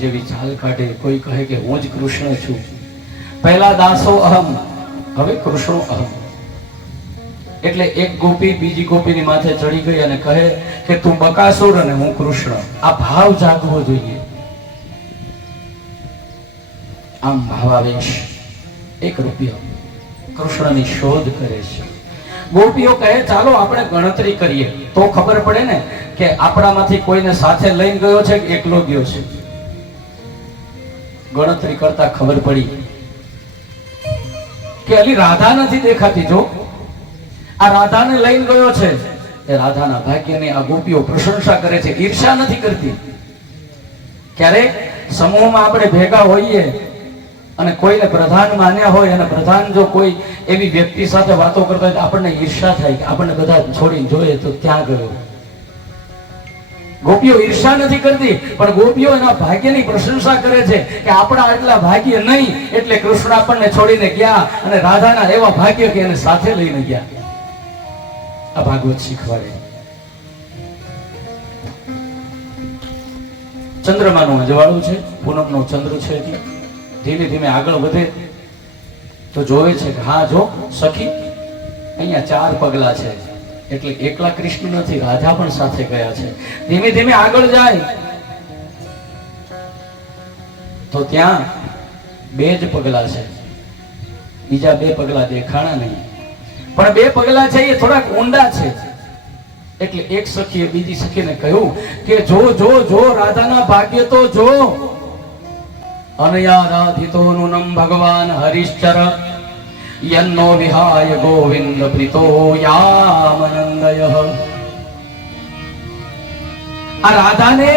જેવી ચાલ કાઢે, કોઈ કહે કે હું જ કૃષ્ણ છું. પહેલા દાસો અહમ, હવે કૃષ્ણો અહમ. એટલે એક ગોપી બીજી ગોપીની માથે ચડી ગઈ અને કહે કે તું બકાસુર અને હું કૃષ્ણ. આ ભાવ જાગવો જોઈએ. આમ ભાવાવેશ એક રૂપિયો કૃષ્ણની શોધ કરે છે. ગોપીઓ કહે, ચાલો આપણે ગણતરી કરીએ. તો ખબર પડે ને કે આપણામાંથી કોઈને સાથે લઈને ગયો છે કે એકલો ગયો છે? ગણતરી કરતા ખબર પડી કે અલી રાધા નથી દેખાતી, જો. આ રાધાને લઈને ગયો છે. એ રાધાના ભાગ્યની આ ગોપીઓ પ્રશંસા કરે છે ઈર્ષા નથી કરતી. ક્યારેક સમૂહમાં આપણે ભેગા હોઈએ અને કોઈને પ્રધાન માન્યા હોય અને પ્રધાન જો કોઈ એવી વ્યક્તિ સાથે વાતો કરતા હોય તો આપણને ઈર્ષા થાય કે આપણને બધા છોડીને જોઈએ તો ત્યાં ગયો. ગોપીઓ ઈર્ષા નથી કરતી, પણ ગોપીઓ એના ભાગ્યની પ્રશંસા કરે છે કે આપણા આટલા ભાગ્ય નહીં, એટલે કૃષ્ણ આપણને છોડીને ગયા અને રાધાના એવા ભાગ્ય કે એને સાથે લઈને ગયા. આ ભાગવત શીખવાડે. ચંદ્રમાનું અજવાળું છે, પૂનમનો ચંદ્ર છે ધીમે ધીમે આગળ વધે. તો જોવે છે કે હા જો, સખી, અહીંયા ચાર પગલા છે. એટલે એકલા કૃષ્ણ નથી રાધા પણ સાથે ગયા છે. ધીમે ધીમે આગળ જાય. તો ત્યાં બે જ પગલા છે. બીજા બે પગલા દેખાણા નહીં. પણ બે પગલા છે એ થોડાક ઊંડા છે. એટલે એક સખીએ બીજી સખીને કહ્યું કે જો જો જો રાધાના ભાગ્ય તો જો. અનયારાધિતોનું નમ ભગવાન હરિશ્ચર. યન્નો વિહાય ગોવિંદ પ્રીતો યામનંદય આ રાધાને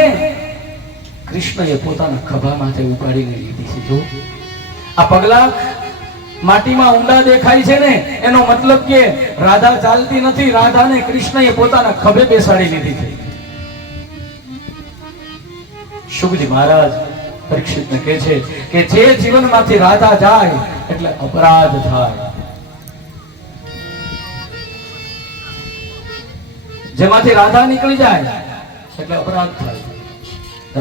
કૃષ્ણએ પોતાના ખભામાંથી ઉપાડીને લીધી છે. જો આ પગલા માટીમાં ઊંડા દેખાય છે ને, એનો મતલબ કે રાધા ચાલતી નથી, રાધાને કૃષ્ણએ પોતાના ખભે બેસાડી લીધી છે. શુભજી મહારાજ પરીક્ષિતને કહે છે કે જે જીવનમાંથી રાજા જાય એટલે અપરાધ થાય. જેમાંથી રાધા નીકળી જાય એટલે અપરાધ થાય.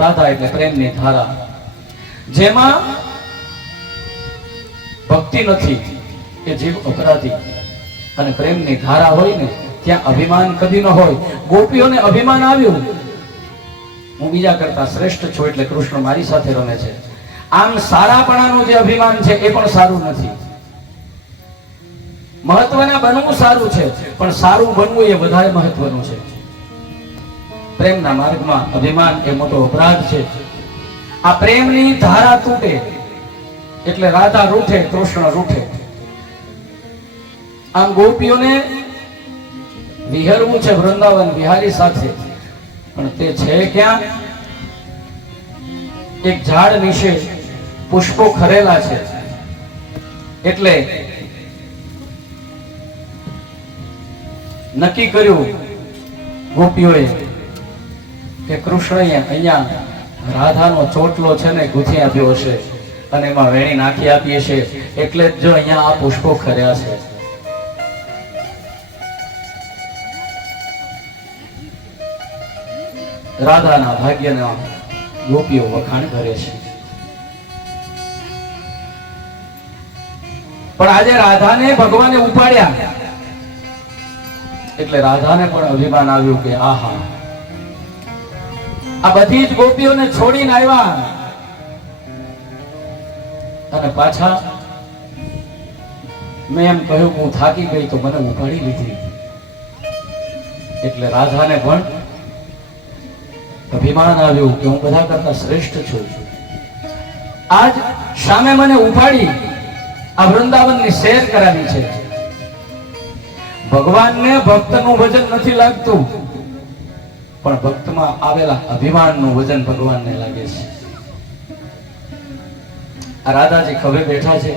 રાધા એટલે પ્રેમની ધારા. જેમાં ભક્તિ નથી એ જીવ અપરાધી અને પ્રેમની ધારા હોય ને ત્યાં અભિમાન કદી ન હોય. ગોપીઓને અભિમાન આવ્યું હું બીજા કરતા શ્રેષ્ઠ છું એટલે કૃષ્ણ મારી સાથે રમે છે. આમ સારાપણાનું જે અભિમાન છે એ પણ સારું નથી. મહત્વના બનવું સારું છે, પણ સારું બનવું એ વધારે મહત્વનું છે. પ્રેમના માર્ગમાં અભિમાન એ મોટો અપરાધ છે. આ પ્રેમની ધારા તૂટે, એટલે રાધા રૂઠે, કૃષ્ણ રૂઠે. આમ ગોપીઓને વિહરવું છે વૃંદાવન વિહારી સાથે. પણ તે છે ક્યાં? એક ઝાડ નીચે પુષ્પો ખરેલા છે. એટલે નક્કી કર્યું ગોપીઓએ કે કૃષ્ણએ અહીંયા રાધાનો ચોટલો છે ને ગૂંથી આપ્યો હશે. અને એમાં વેણી નાખી આપીએ છે એટલે જ જો અહીંયા આ પુષ્પો ખર્યા છે. રાધાના ભાગ્યના ગોપીઓ વખાણ કરે છે. પણ આજે રાધાને ભગવાને ઉપાડ્યા. એટલે રાધાને પણ અભિમાન આવ્યું કે આહા, આ બધી જ ગોપીઓને છોડીને આવ્યા. અને પાછા મેં એમ કહ્યું કે હું થાકી ગઈ તો મને ઉપાડી લીધી. એટલે રાધાને પણ અભિમાન આવ્યું કે હું બધા કરતા શ્રેષ્ઠ છું. આજ સામે મને ઉપાડી આ વૃંદાવનની શેર કરાવી છે. ભગવાનને ભક્તનું વજન નથી લાગતું, પણ ભક્તમાં આવેલા અભિમાનનું વજન ભગવાનને લાગે છે. આ રાધાજી ખભે બેઠા છે.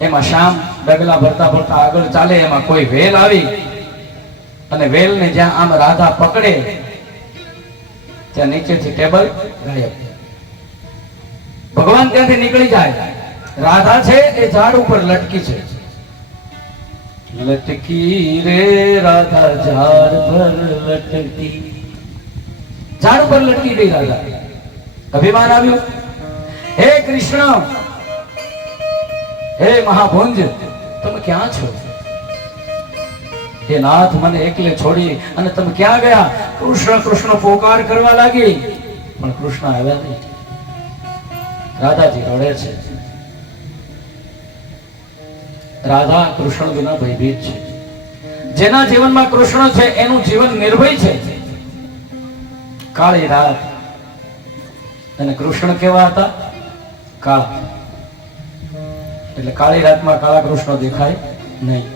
એમાં શામ ડગલા ભરતા ભરતા આગળ ચાલે, એમાં કોઈ વેલ આવી અને વેલને જ્યાં આમ રાધા પકડે ત્યાં નીચેથી ટેબલ ગાયબ. ભગવાન ત્યાંથી નીકળી જાય. રાધા છે, એ ઝાડ ઉપર લટકી છે. લટકી રે રાધા, ઝાડ પર લટકી. ઝાડ ઉપર લટકી ગઈ રાધા. અભિમાન આવ્યું. હે કૃષ્ણ! હે મહાભુંજ, તમે ક્યાં છો? હે નાથ, મને એકલે છોડી અને તમે ક્યાં ગયા? કૃષ્ણ કૃષ્ણ, પોકાર કરવા લાગી. પણ કૃષ્ણ આવ્યા નહીં. રાધાજી રડે છે. રાધા, કૃષ્ણ વિના ભયભીત છે. જેના જીવનમાં કૃષ્ણ છે, એનું જીવન નિર્ભય છે. કાળી રાત. અને કૃષ્ણ કેવા હતા? કાળા. એટલે કાળી રાતમાં કાળા કૃષ્ણ દેખાય નહીં.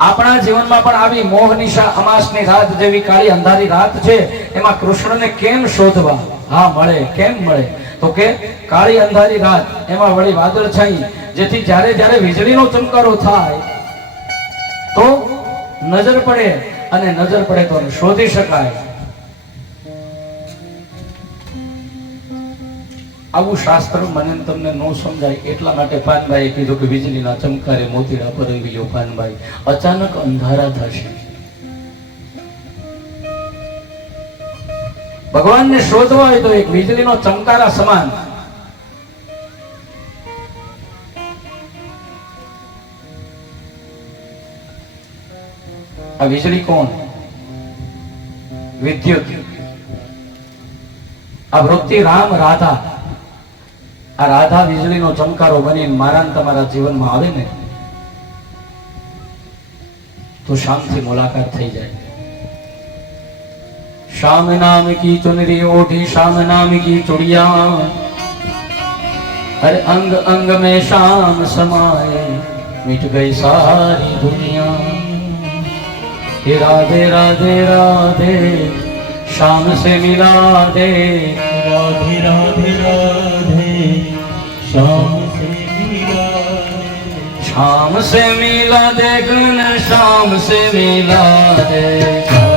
આપણા જીવનમાં પણ આવી મોહ, નિશા અમાસની રાત જેવી કાળી અંધારી રાત છે, એમાં કૃષ્ણને કેમ શોધવા? હા, મળે, કેમ મળે? તો કે કાળી અંધારી રાત, એમાં વળી વાદળ છાઈ, જેથી જ્યારે જ્યારે વીજળીનો ચમકારો થાય, તો નજર પડે અને નજર પડે તો શોધી શકાય. આવું શાસ્ત્ર મને તમને ન સમજાય એટલા માટે પાનભાઈએ કીધું કે વીજળીના ચમકારે મોતીડા પરવ્યો પાનભાઈ. અચાનક અંધારા થશે. ભગવાનને શોધવા હોય તો એક વીજળીનો ચમકારા સમાન. આ વીજળી કોણ? વિદ્યુત. આ વૃત્તિ રામ રાધા. આ રાધા વીજળીનો ચમકારો બનીને મારા ને તમારા જીવનમાં આવે ને તો શામથી મુલાકાત થઈ જાય शाम नाम की चुनरी ओढ़ी शाम नाम की चुड़िया हर अंग अंग में शाम समाए मिट गई सारी दुनिया हे राधे राधे राधे शाम से मिला दे राधे राधे राधे শাম সে মিলা দেখুন শাম সে মিলা দেখ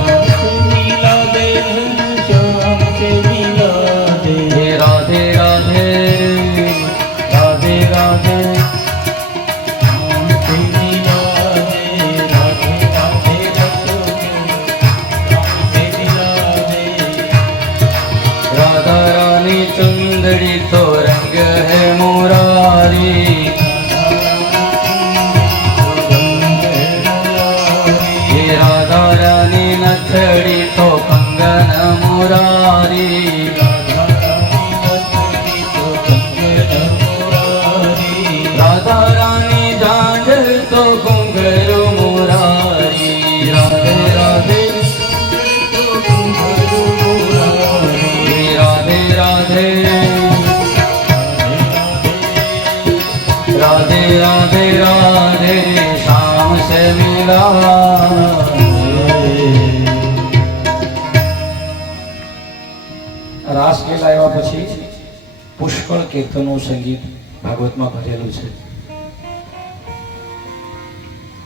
કીર્તનનું સંગીત ભાગવતમાં ભરેલું છે.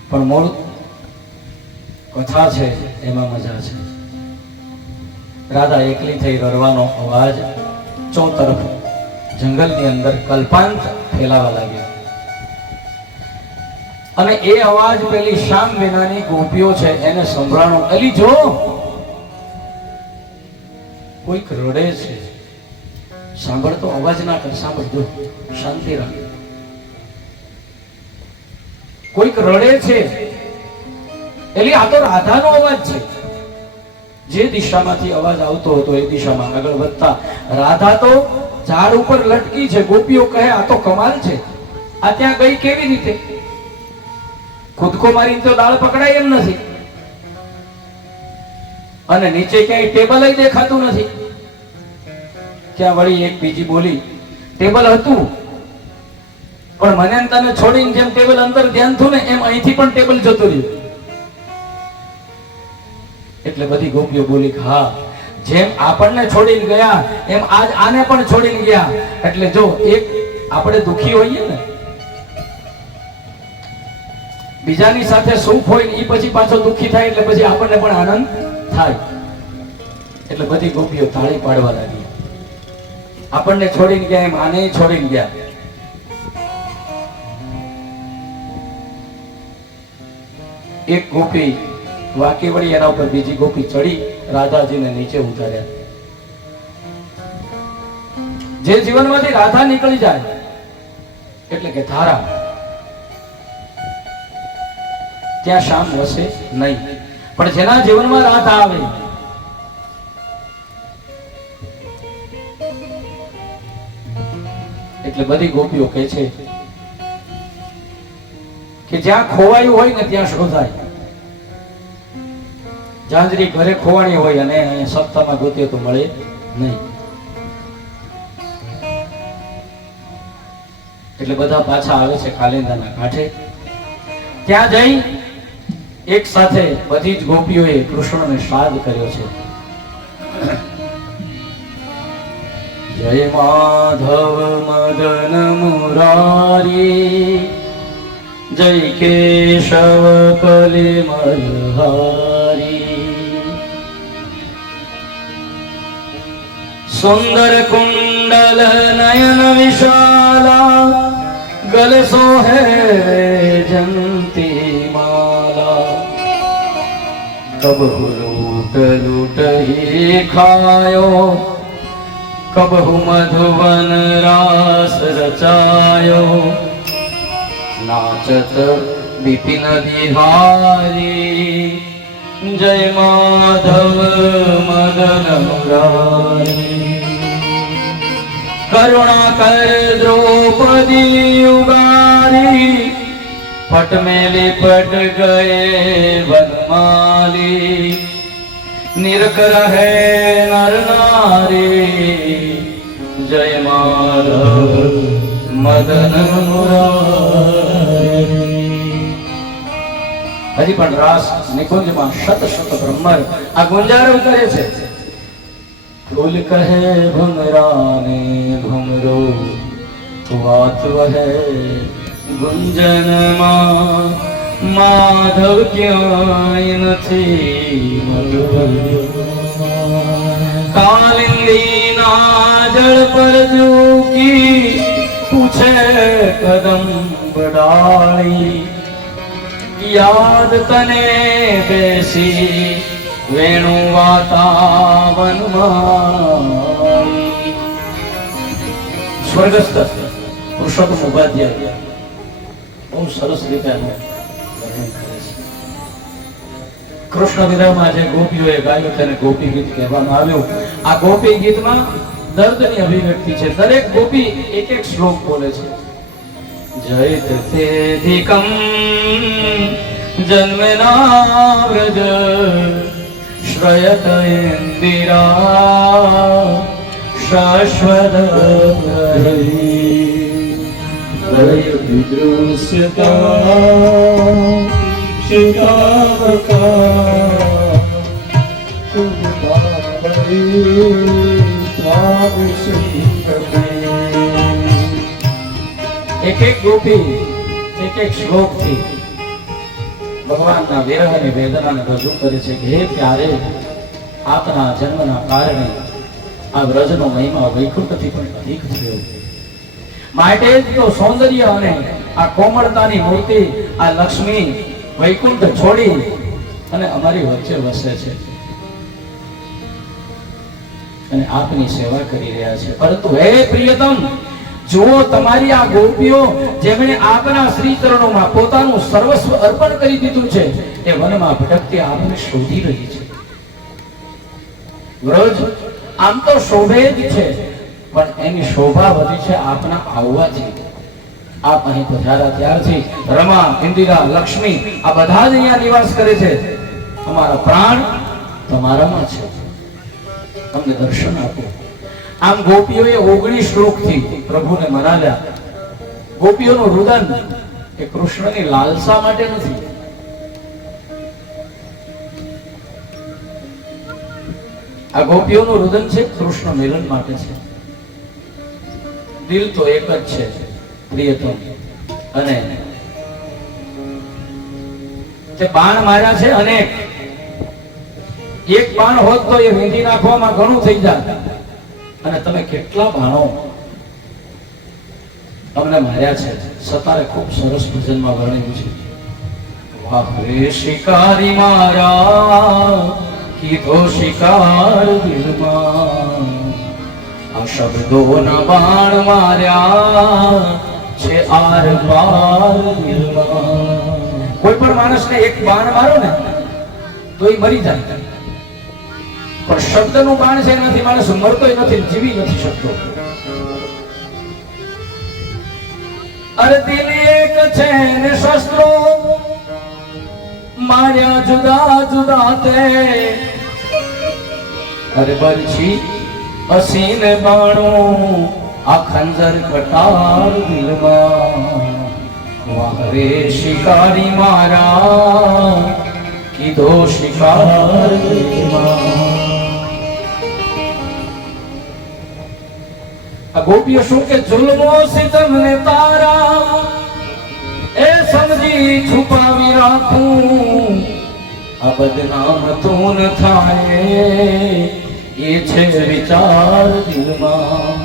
પણ મૂળ કથા છે, એમાં મજા છે. રાધા એકલી થઈ રડવાનો અવાજ ચોતરફ જંગલની અંદર કલ્પાંત ફેલાવા લાગ્યો. અને એ અવાજ પેલી શામ વિનાની ગોપીઓ છે, એને સંભળાણો અલી જો, કોઈક રડે છે. સાંભળતો અવાજ ના કર સાંભળજો શાંતિ રાખ. કોઈક રડે છે, એટલે આ તો રાધાનો અવાજ છે. જે દિશામાંથી અવાજ આવતો હતો એ દિશામાં આગળ વધતા, રાધા તો ઝાડ ઉપર લટકી છે, ગોપીઓ કહે, આ તો કમાલ છે. આ ત્યાં ગઈ કેવી રીતે? ખુદકો મારીને તો દાળ પકડાય એમ નથી. અને નીચે ક્યાંય ટેબલ દેખાતું નથી. ત્યાં વળી એક બીજી બોલી, ટેબલ હતું. પણ મને તને છોડીને જેમ ટેબલ અંદર ધ્યાન થયું ને એમ અહીંથી પણ ટેબલ જતું રહ્યું. એટલે બધી ગોપીઓ બોલી, હા, જેમ આપણને છોડીને ગયા, એમ આજ આને પણ છોડીને ગયા. એટલે જો એક આપણે દુખી હોઈએ ને, બીજાની સાથે સુખ હોય ને એ પછી પાછો દુખી થાય, એટલે પછી આપણને પણ આનંદ થાય. એટલે બધી ગોપીઓ તાળી પાડવા લાગી. આપણને છોડીને ગયા એમ, આને છોડીને ગયા. એક ગોપી વાંકી વળી એના ઉપર બીજી ગોપી ચડી રાધાજીને નીચે ઉતાર્યા. જે જીવનમાંથી રાધા નીકળી જાય, એટલે કે ધારા, ત્યાં શામ વસે નહીં. પણ જેના જીવનમાં રાધા આવે એટલે બધી ગોપીઓ કહે છે કે જ્યાં ખોવાયું હોય ને ત્યાં શોધાય. જાંજરી ઘરે ખોવાણી હોય અને સપ્તાહમાં ગોતીએ તો મળે નહીં. એટલે બધા પાછા આવે છે કાલિંદાના કાંઠે. ત્યાં જઈ એક સાથે બધી જ ગોપીઓએ કૃષ્ણને શ્રાદ્ધ કર્યો છે. जय माधव मदन मुरारी। जय केशव कलिमलहारी सुन्दर कुण्डल नयन विशाला गल सोहे जन्ति माला। तब लूट लूट ही खायो કબહુ મધુવન રાસ રચાયો નાચત બિપિન બિહારી જય માધવ મદન મુરારી કરુણા કર દ્રૌપદી ઉગારી પટ મેલી પટ ગયે વનમાલી નિરક રહે નર નારી જય માધવ મદન હજી પણ રાસ નિકુંજમાં શત શત બ્રહ્મર આ ગુંજારો કરે છે ફૂલ કહે ભમરાને ભમરો વાત વહે ગુંજનમાં માધવ ક્યાંય નથી કાલિંદી જળ પર ઝૂકી પૂછે કદમ બડાળી. યાદ તને બેસી વેણુ વાતાવનમાં સ્વર્ગસ્થ પુરુષોત્તમ ઉપાધ્યાય બહુ સરસ રીતે કૃષ્ણ વિરામાં જે ગોપીઓએ ગાયું તેને ગોપી ગીત કહેવામાં આવ્યું. આ ગોપી ગીતમાં દર્દની અભિવ્યક્તિ છે દરેક ગોપી એક એક શ્લોક બોલે છે જયત તેધિકમ જન્મના વ્રજ શ્રયત ઇન્દિરા શાશ્વત પ્રહરી એક એક ગોપી, એક એક શ્લોકથી ભગવાનના વિરહ અને વેદનાને રજૂ કરે છે કે હે ત્યારે આપના જન્મના કારણે આ વ્રજનો મહિમા વૈકુંઠથી પણ અધિક થયો. માટે જ સૌંદર્ય અને આ કોમળતાની મૂર્તિ આ લક્ષ્મી વૈકુંઠ છોડી અને અમારી વચ્ચે વસે છે. અને આપની સેવા કરી રહ્યા છે. પરંતુ હે પ્રિયતમ, જુઓ તમારી આ ગોપીઓ જેમણે આપના શ્રી ચરણોમાં પોતાનું સર્વસ્વ અર્પણ કરી દીધું છે, એ વનમાં ભટકતી આપને શોધી રહી છે. વ્રજ, આમ તો શોભે જ છે, પણ એની શોભા વધી છે આપના આવવાથી. આપ અહીં પધારા ત્યારથી રમા, ઇન્દિરા, લક્ષ્મી, આ બધા જ અહીંયા નિવાસ કરે છે. અમારા પ્રાણ તમારામાં છે. તમને દર્શન આપો. આમ ગોપીઓએ ઓગણીસ શ્લોકથી પ્રભુને મનાવ્યા. ગોપીઓનું રુદન એ કૃષ્ણની લાલસા માટે નથી. આ ગોપીઓનું રુદન છે, કૃષ્ણ મિલન માટે છે. દિલ તો એક જ છે, પ્રિયતમ. અને તે બાણ માર્યા છે અનેક. એક પાન હોત તો એ વીંધી નાખવામાં ઘણું થઈ જાય અને તમે કેટલા બાણો તમને માર્યા છે? સતારે ખૂબ સરસ ભજનમાં વર્ણ્યું છે. વાહ રે શિકારી મારા, કીધો શિકાર દિલમાં. આ શબ્દોના બાણ માર્યા છે આર પાર દિલમાં. કોઈ પણ માણસને એક બાણ મારો ને, તો એ મરી જાય. પણ શબ્દનું બાણ છે એનાથી માણસ મરતો નથી, જીવી નથી શકતો. અરે દિલ એક છે ને શસ્ત્રો, માર્યા જુદા જુદા તે. અરે બરછી, અસીન બાણું, આ ખંજર કટાર દિલમાં. વાહરે શિકારી મારા, કીધો શિકાર દિલમાં. ગોપીઓ શું કે, જુલ્મો સિતમ ને તારા, એ સમજી છુપાવી રાખું. આ બદનામ તું ન થાય, એ છે વિચાર દિલમાં.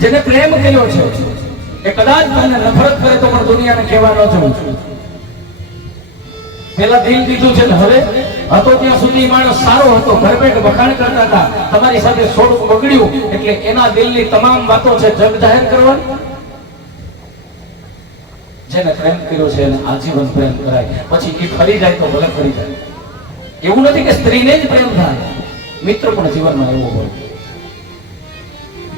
જેને પ્રેમ કર્યો છે, એ કદાચ મને નફરત કરે તો પણ દુનિયાને કહેવા ન જવું. પેલા દિલ દીધું છે ને હવે? હતો ત્યાં સુધી માણસ સારો હતો બેઠ વખાણ કરતા હતા. તમારી સાથે થોડુંક બગડ્યું એટલે એના દિલની તમામ વાતો છે જગ જાહેર કરવાની. જેને પ્રેમ કર્યો છે એને આજીવન પ્રેમ કરાય. પછી એ ફરી જાય તો ભલે ફરી જાય. એવું નથી કે સ્ત્રીને જ પ્રેમ થાય. મિત્ર પણ જીવનમાં એવો હોય.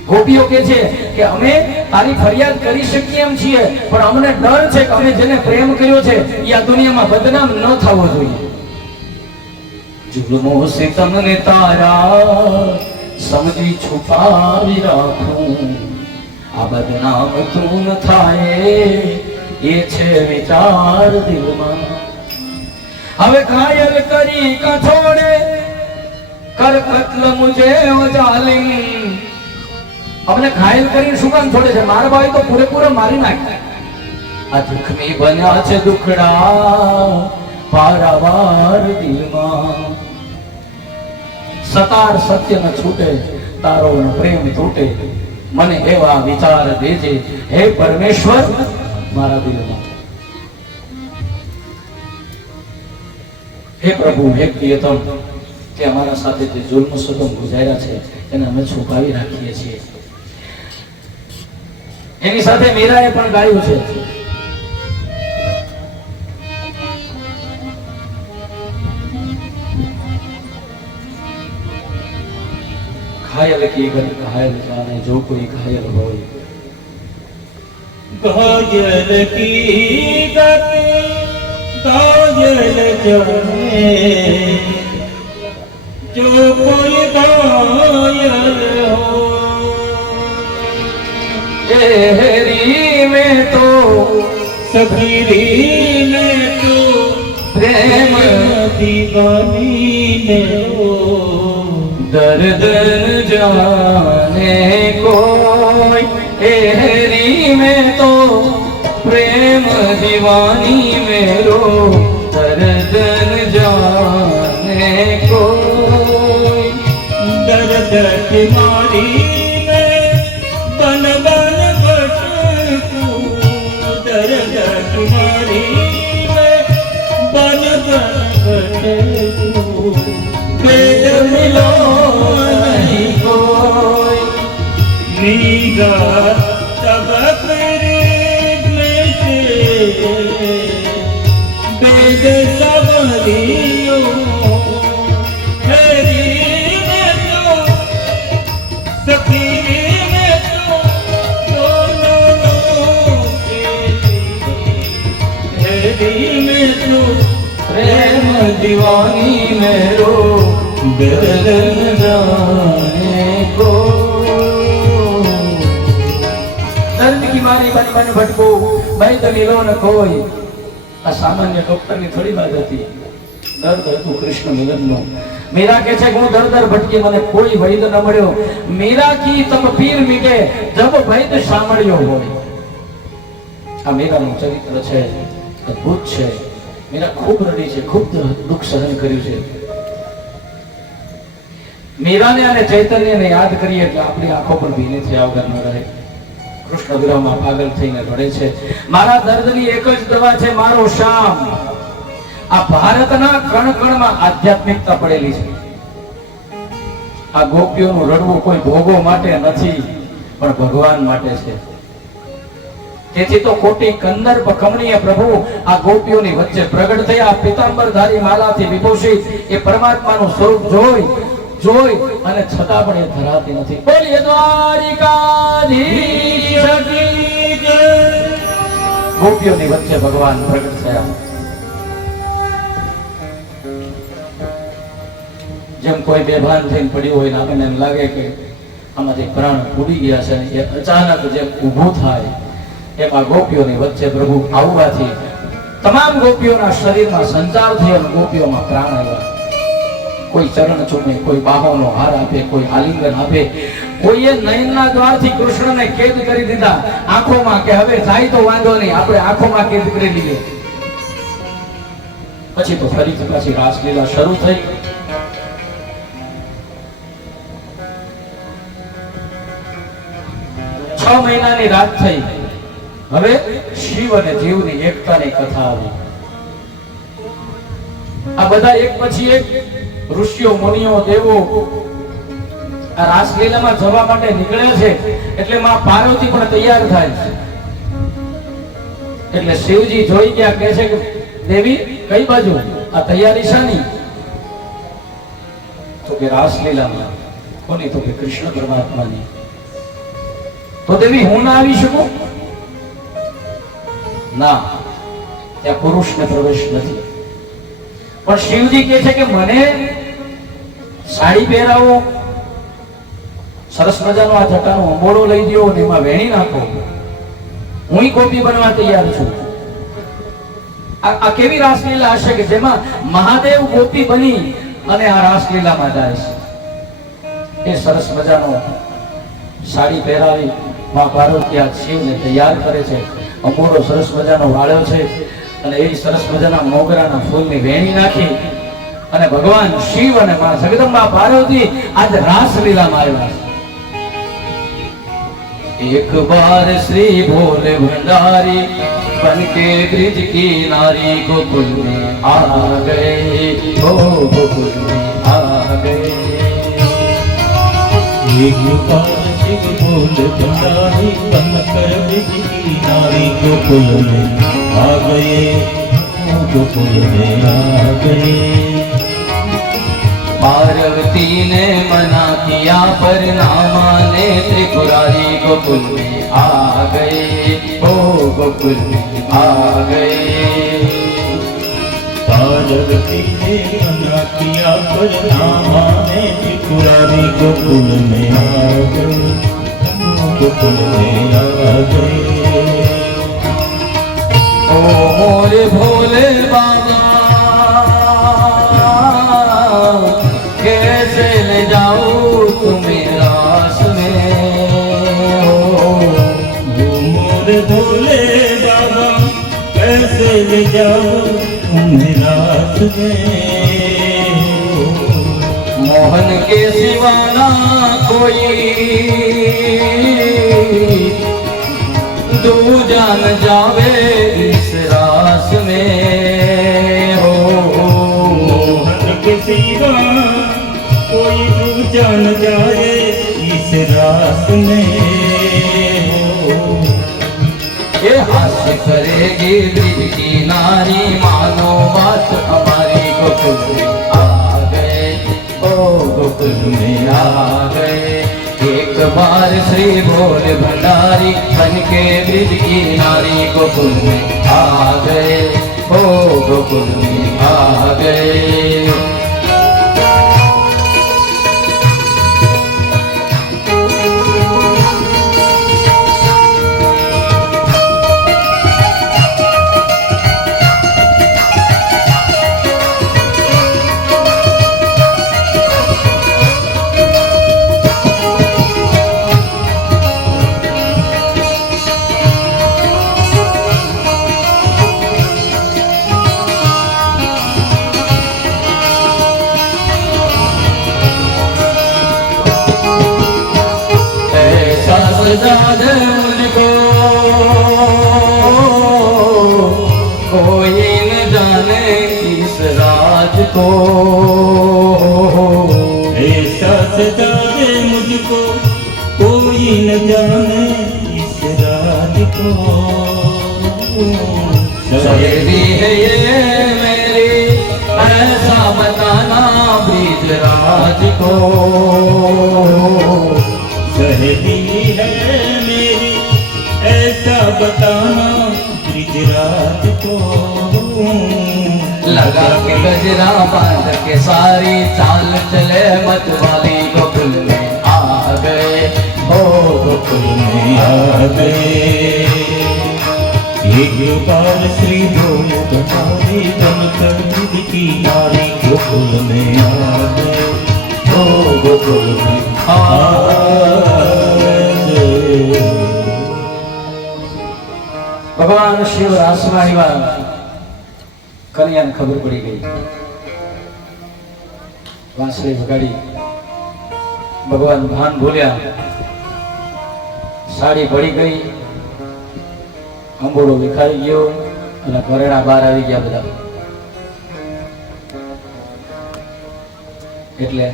ગોપીઓ કે છે કે અમે તારી ફરિયાદ કરી શકીએ એમ છીએ, પણ અમને ડર છે કે અમે જેને પ્રેમ કર્યો છે, એ આ દુનિયામાં બદનામ ન થવો જોઈએ. જુલમો સે તમને તારા, સમજી છુપાવી રાખું. આ બદનામ તું થાય, એ છે વિચાર દિલમાં. હવે ઘાયલ કરી કઠોડે કર કતલ મુજે જાલિમ અમને ઘાયલ કરીને સુગંધ છોડે છે? મારા ભાઈ તો પૂરેપૂરો મારી નાખે. આ દુઃખની બન્યા છે દુખડા પારાવાર દિલમાં. સતાર સત્ય ન છૂટે, તારો પ્રેમ તૂટે. મને એવા વિચાર દેજે, હે પરમેશ્વર, મારા દિલમાં. હે પ્રભુ, હે પ્રિયતમ કે અમારા સાથે જે જુલ્મ સદમ ગુજાર્યા છે, એને અમે છુપાવી રાખીએ છીએ. એની સાથે મીરાએ પણ ગાયું છે. ઘાયલ કે ઘાયલ જાણે જો કોઈ ઘાયલ હોય. ઘાયલ કી ગતિ ઘાયલ જાણે જો કોઈ ઘાયલ હોય. શહેરી મેં તો સખીરી મેં તો પ્રેમ દીવાની ને દર્દ જાને કોઈ એહરી મેં તો પ્રેમ દીવાની મેરો દર્દન જાને કોઈ દર્દ કે આ સામાન્ય ડોક્ટરની થોડી વાત હતી. કે હું દર ભટકી મને કોઈ વૈદ ન મળ્યો. મીરા કી ચરિત્ર છે, અદ્ભુત છે. મીરા ખૂબ રડી છે, ખૂબ દુઃખ સહન કર્યું છે. મીરાને અને ચૈતન્યને યાદ કરીએ એટલે આપણી આંખો પણ ભીની થયા વગર ન રહે. કૃષ્ણ વિરહમાં પાગલ થઈને રડે છે. મારા દર્દની એક જ દવા છે, મારો શામ આ ભારતના કણ કણમાં આધ્યાત્મિકતા પડેલી છે. આ ગોપીઓનું રડવું કોઈ ભોગો માટે નથી, પણ ભગવાન માટે છે. તેથી તો કોટી કંદર કમણીય પ્રભુ આ ગોપીઓની વચ્ચે પ્રગટ થયા. પિતાંબરધારી માલાથી વિભૂષિત એ પરમાત્માનું સ્વરૂપ જોઈ જોઈ અને છતાં પણ એ ધરાતી નથી. બોલીએ ગોપીઓની વચ્ચે ભગવાન પ્રગટ થયા. જેમ કોઈ બેભાન થઈને પડ્યું હોય ને આપણને એમ લાગે કે આમાંથી પ્રાણ ઉડી ગયા છે એ અચાનક જેમ ઊભું થાય, એમાં ગોપીઓની વચ્ચે પ્રભુ આવવાથી તમામ ગોપીઓના શરીરમાં સંચાર થયો ગોપીઓમાં પ્રાણ આવ્યા. કોઈ ચરણ કોઈ બાહોનો હાર આપે, કોઈ આલિંગન આપે. કોઈએ નયનના દ્વારથી કૃષ્ણને કેદ કરી દીધા આંખોમાં કે હવે જાય તો વાંધો નહીં, આપણે આંખોમાં કેદ કરી લઈએ. પછી તો ફરીથી પાછી રાસલીલા શરૂ થઈ. છ મહિનાની રાત થઈ. હવે શિવ અને જીવની એકતાની કથા આવી. આ બધા એક પછી એક. ઋષિઓ, મુનિઓ, દેવો આ રાસલીલામાં જવા માટે નીકળે છે. એટલે માં પાર્વતી પણ તૈયાર થાય છે. એટલે શિવજી જોઈ ગયા, કહે છે કે, દેવી, કઈ બાજુ? આ તૈયારી શાની? તો કે રાસલીલામાં. કોની? તો કે કૃષ્ણ પરમાત્માની. તો દેવી, હું ના આવી શકું? ના. ત્યાં પુરુષને પ્રવેશ નથી. પણ શિવજી કહે છે કે, મને સાડી પહેરાવો. સરસ મજાનો આ જટાનો અંબોળો લઈ દો અને એમાં વેણી નાખો. હું ગોપી બનવા તૈયાર છું. આ કેવી રાસલીલા હશે કે જેમાં મહાદેવ ગોપી બની અને આ રાસલીલામાં જાય છે. એ સરસ મજાનો સાડી પહેરાવી માં પાર્વતી આ શિવને તૈયાર કરે છે. અંબોડો સરસ મજાનો વાળ્યો છે અને એ સરસ મજાના મોગરાના ફૂલની વેણી નાખી અને ભગવાન શિવ અને માં જગદંબા પાર્વતી આજ રાસલીલામાં આવ્યા છે એક બાર શ્રી ભોલે ભંડારી बन के ब्रिज की नारी गोकुल में आ गए ओ गोकुल में आ गए एक पाशिक बोल भंडारी बन कर बिजली नारी गोकुल में आ गए गोकुल में आ गए पार्वती ने मना किया पर ना माने त्रिपुरारी गोकुल में आ गए। ओ गोकुल में आ गए। पार्वती ने मना किया पर नामा ने त्रिपुरारी गोकुल में आ गए। गोकुल में आ गए। ओ मोरे भोले बाबा रात में मोहन के सिवाना कोई दूजा न जावे इस रास में हो मोहन के सिवा कोई दूजा न जाए इस रात में ये हास्य करेगी ब्रिज की नारी मानो बात हमारी गोकुल में आ गए ओ गोकुल में आ गए एक बार श्री भोले भंडारी बन के ब्रिज की नारी गोकुल में आ गए ओ गोकुल में आ गए कोई न जाने इस राज को। ऐसा सजा मुझको कोई न जाने इस राज को। सहेली है ये मेरी ऐसा बताना ब्रिज राज को। सहेली है मेरी ऐसा बताना ब्रिजराज लगा के गजरा बाँध के सारी चाल चले मत वाली गोकुल में आ गए। हो गोकुल में आ गए। बार श्री बनारी बनकर की नारी गोकुल में आ गए। हो गोकुल में आ ભગવાન શિવ રાસમાં કન્યાને ખબર પડી ગઈ. વાંસળી વગાડી. ભગવાન ભાન ભૂલ્યા સાડી પડી ગઈ. અંબોડો દેખાઈ ગયો અને ઘરેણા બહાર આવી ગયા બધા. એટલે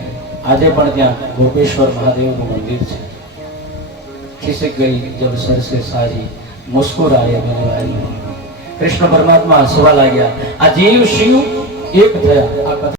આજે પણ ત્યાં ગોપેશ્વર મહાદેવનું મંદિર છે. ખીસી ગઈ, જબ સરસે સારી ભાઈ કૃષ્ણ પરમાત્મા હસવા લાગ્યા. આ જીવ શિવ એક થયા. આ